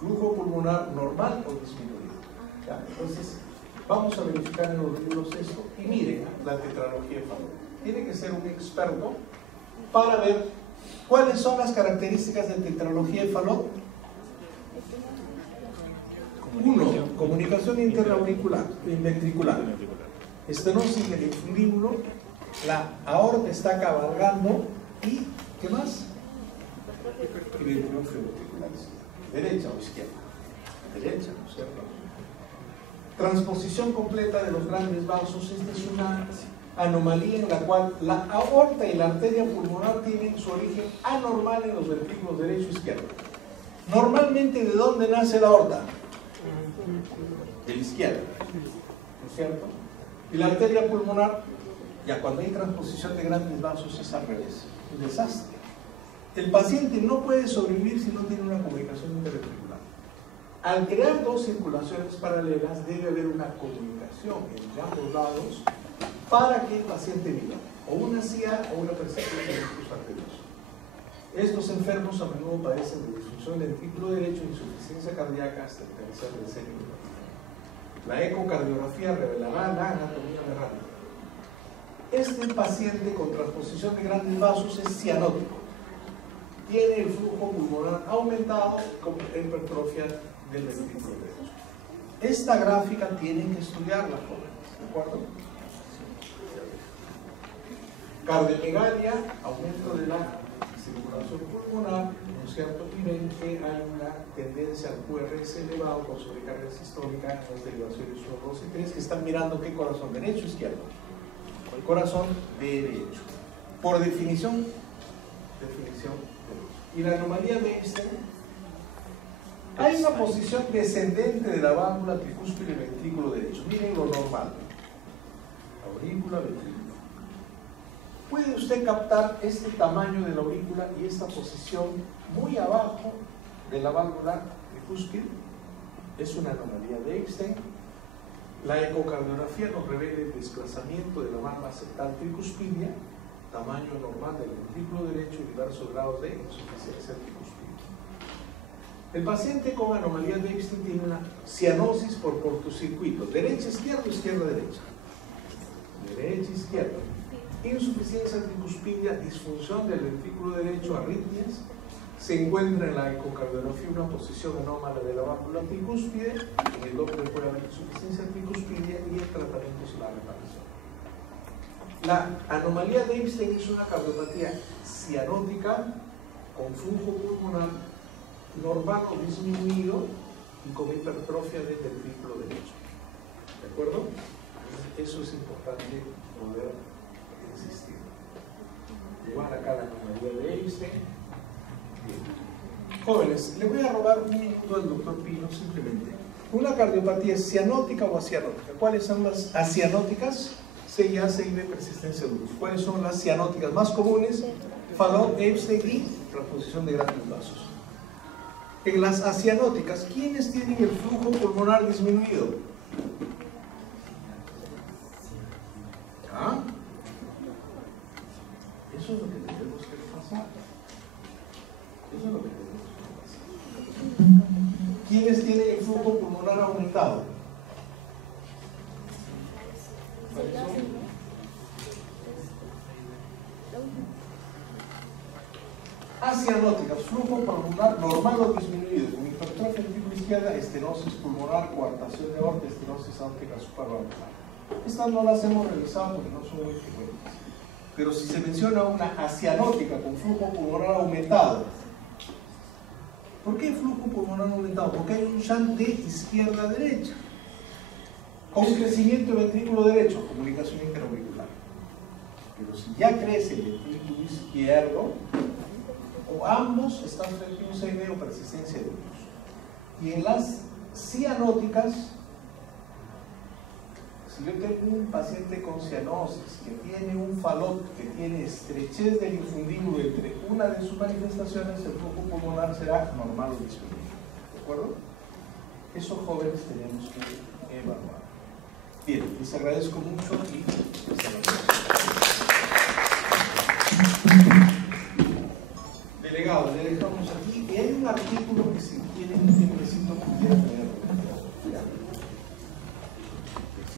Flujo pulmonar normal o disminuido. ¿Ya? Entonces, vamos a verificar en los libros esto. Y miren la tetralogía de Fallot. Tiene que ser un experto para ver cuáles son las características de tetralogía de Fallot. 1. Comunicación interauricular, ventricular. Estenosis del infundíbulo, la aorta está cabalgando y, ¿qué más? Y ventricular ventricular. ¿Derecha o izquierda? Derecha, ¿no es cierto? Transposición completa de los grandes vasos. Esta es una anomalía en la cual la aorta y la arteria pulmonar tienen su origen anormal en los ventrículos derecho e izquierdo. Normalmente, ¿de dónde nace la aorta? De la izquierda, ¿no es cierto? Y la arteria pulmonar, ya cuando hay transposición de grandes vasos, es al revés, un desastre. El paciente no puede sobrevivir si no tiene una comunicación interventricular. Al crear dos circulaciones paralelas, debe haber una comunicación entre ambos lados para que el paciente viva, o una CIA o una persecución de los arteriosos. Estos enfermos a menudo padecen de disfunción del ventrículo derecho, insuficiencia cardíaca hasta el tercer del cerebro. La ecocardiografía revelará la anatomía renal. Este paciente con transposición de grandes vasos es cianótico. Tiene el flujo pulmonar aumentado con hipertrofia del ventrículo derecho. Esta gráfica tienen que estudiarla, ¿de acuerdo? Cardiomegalia, aumento de la circulación pulmonar, ¿no es cierto? Y ven que hay una tendencia al QRS elevado con sobrecarga sistólica en las derivaciones 1, 2 y 3, que están mirando qué corazón, derecho o izquierdo. El corazón derecho. Por definición derecho. Y la anomalía de este, hay una posición descendente de la válvula tricúspide y ventrículo derecho. Miren lo normal. Aurícula, ventrículo. puede usted captar este tamaño de la aurícula y esta posición muy abajo de la válvula tricúspide. Es una anomalía de Einstein. La ecocardiografía nos revela el desplazamiento de la válvula septal tricuspidia, tamaño normal del ventrículo derecho y diversos grados de insuficiencia tricuspide. El paciente con anomalía de Einstein tiene una cianosis por cortocircuito, derecha-izquierda, izquierda-derecha. Derecha-izquierda. Insuficiencia tricuspidia, disfunción del ventrículo derecho, arritmias. Se encuentra en la ecocardiografía una posición anómala de la válvula tricúspide. En el Doppler puede haber insuficiencia tricuspidia y el tratamiento es la reparación. La anomalía de Einstein es una cardiopatía cianótica con flujo pulmonar normal o disminuido y con hipertrofia del ventrículo derecho. ¿De acuerdo? Eso es importante poder insistir. Igual acá la anomalía de Einstein. Bien. Jóvenes, le voy a robar un minuto al doctor Pino simplemente. ¿Una cardiopatía es cianótica o acianótica? ¿Cuáles son las acianóticas? CIA, CIB, persistencia de luz. ¿Cuáles son las cianóticas más comunes? Fallot, Epstein y transposición de grandes vasos. En las acianóticas, ¿quiénes tienen el flujo pulmonar disminuido? ¿Ah? Eso es lo que tenemos que pasar. Eso es lo que tenemos que pasar. ¿Quiénes tienen el flujo pulmonar aumentado? Acianóticas, flujo pulmonar normal o disminuido, con hipertrofia ventricular izquierda, estenosis pulmonar, coartación de aorta, estenosis aórtica supravalvular. Estas no las hemos revisado porque no son muy frecuentes. Pero si se menciona una acianótica con flujo pulmonar aumentado, ¿por qué flujo pulmonar aumentado? Porque hay un shunt de izquierda a derecha, con crecimiento del ventrículo derecho, comunicación interauricular. Pero si ya crece el ventrículo izquierdo, o ambos están frente a un CIB o persistencia de luz. Y en las cianóticas, si yo tengo un paciente con cianosis que tiene un Fallot, que tiene estrechez del infundíbulo entre una de sus manifestaciones, el flujo pulmonar será normal o disminuido. ¿De acuerdo? Esos jóvenes tenemos que evaluar. Bien, les agradezco mucho y hasta luego.